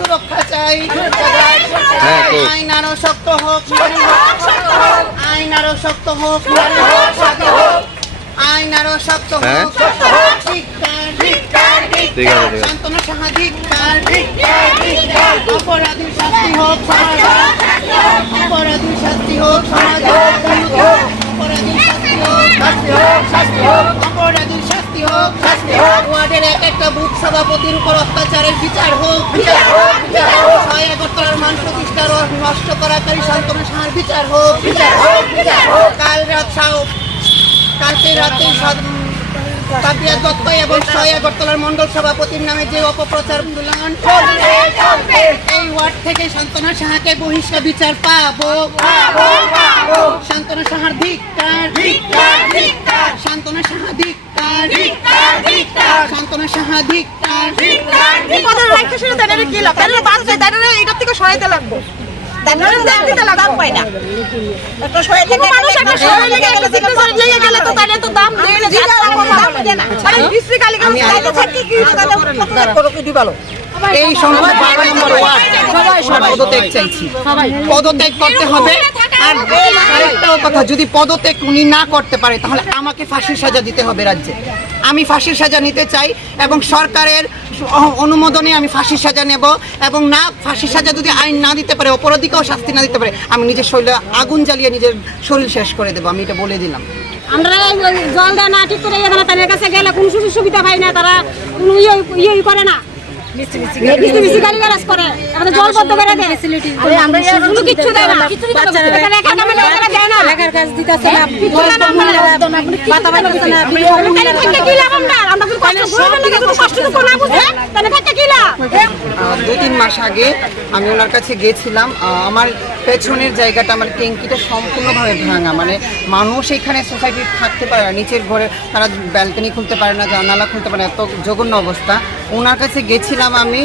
সুরক্ষা চাই, আইন আরো শক্ত হোক, আইন আরো শক্ত হোক, আইন আরো শক্ত হোক, শান্তনা সাহা ধিক্কার, অপরাধীর শাস্তি হোক, অপরাধীর শাস্তি হোক, অপরাধীর শাস্তি হোক, অপরাধীর শাস্তি হোক, ওয়ার্ডের এক একটা বুথ সভাপতির উপর অত্যাচারের বিচার হোক, 6 আগরতলার মান প্রতিষ্ঠা নষ্ট করাকারী শান্তনা সাহার বিচার হোক, কালকে রাতে কাপিয়া দত্ত এবং 6 আগরতলার মন্ডল সভাপতির নামে যে অপপ্রচার আন্দোলন, এই ওয়ার্ড থেকে শান্তনা সাহাকে বহিষ্কার বিচার পাবো, শান্তনা সাহার ধিক্কার, শান্তনা সাহা ধিক্কার, শান্তনা সাহা ধিক্কার। এই সময় 12 নম্বর ওয়ার্ড সবাই পদত্যাগ চাইছি, পদত্যাগ করতে হবে। আর আরেকটাও কথা, যদি পদত্যাগ উনি না করতে পারে তাহলে আমাকে ফাঁসির সাজা দিতে হবে রাজ্যে। আমি ফাঁসির সাজা নিতে চাই এবং সরকারের অনুমোদনে আমি ফাঁসির সাজা নেব, এবং না ফাঁসির সাজা যদি আইন না দিতে পারে, অপরাধীকেও শাস্তি না দিতে পারে, আমি নিজের শরীরে আগুন জ্বালিয়ে নিজের শরীর শেষ করে দেবো, আমি এটা বলে দিলাম। আমরা জল দেয় না, ঠিক করে তাদের কাছে গেলে কোনো সুযোগ সুবিধা পাই না, তারা কোনো ইয়ে করে না, গালিগালাজ করে, আমাদের জল বন্ধ করে দেয়, কোনো কিচ্ছু দেয় না, লেখার কাজ দিতেছে না, 2-3 মাস আগে আমি ওনার কাছে গিয়েছিলাম। আমার পেছনের জায়গাটা, আমার ট্যাঙ্কিটা সম্পূর্ণভাবে ভাঙা, মানে মানুষ এখানে সোসাইটি থাকতে পারে না, নিচের ঘরে তারা ব্যালকনি খুলতে পারে না, জানালা খুলতে পারে না, এত জঘন্য অবস্থা। ওনার কাছে গেছিলাম আমি,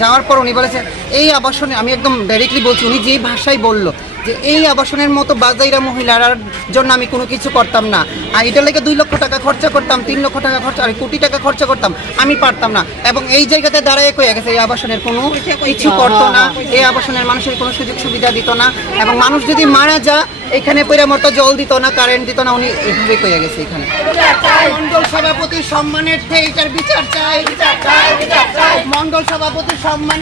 যাওয়ার পর উনি বলেছেন এই আবাসনে, আমি একদম ডাইরেক্টলি বলছি, উনি যেই ভাষায় বলল যে এই আবাসনের মতো বাজাইরা মহিলার জন্য আমি কোনো কিছু করতাম না, আর এটার লেগে 2 লক্ষ টাকা খরচা করতাম, 3 লক্ষ টাকা খরচা, আর কোটি টাকা খরচা করতাম, আমি পারতাম না। এবং এই জায়গাতে দাঁড়ায় কয়ে গেছে এই আবাসনের কোনো কিছু করতো না, এই আবাসনের মানুষের কোনো সুযোগ সুবিধা দিত না, এবং মানুষ যদি মারা যায় এখানে পয়রা মতো জল দিত না, কারেন্ট দিত না, উনি এইভাবে কয়ে গেছে। এখানে মন্ডল সভাপতির সম্মানের এটার বিচার চাই, মন্ডল সভাপতির সম্মানের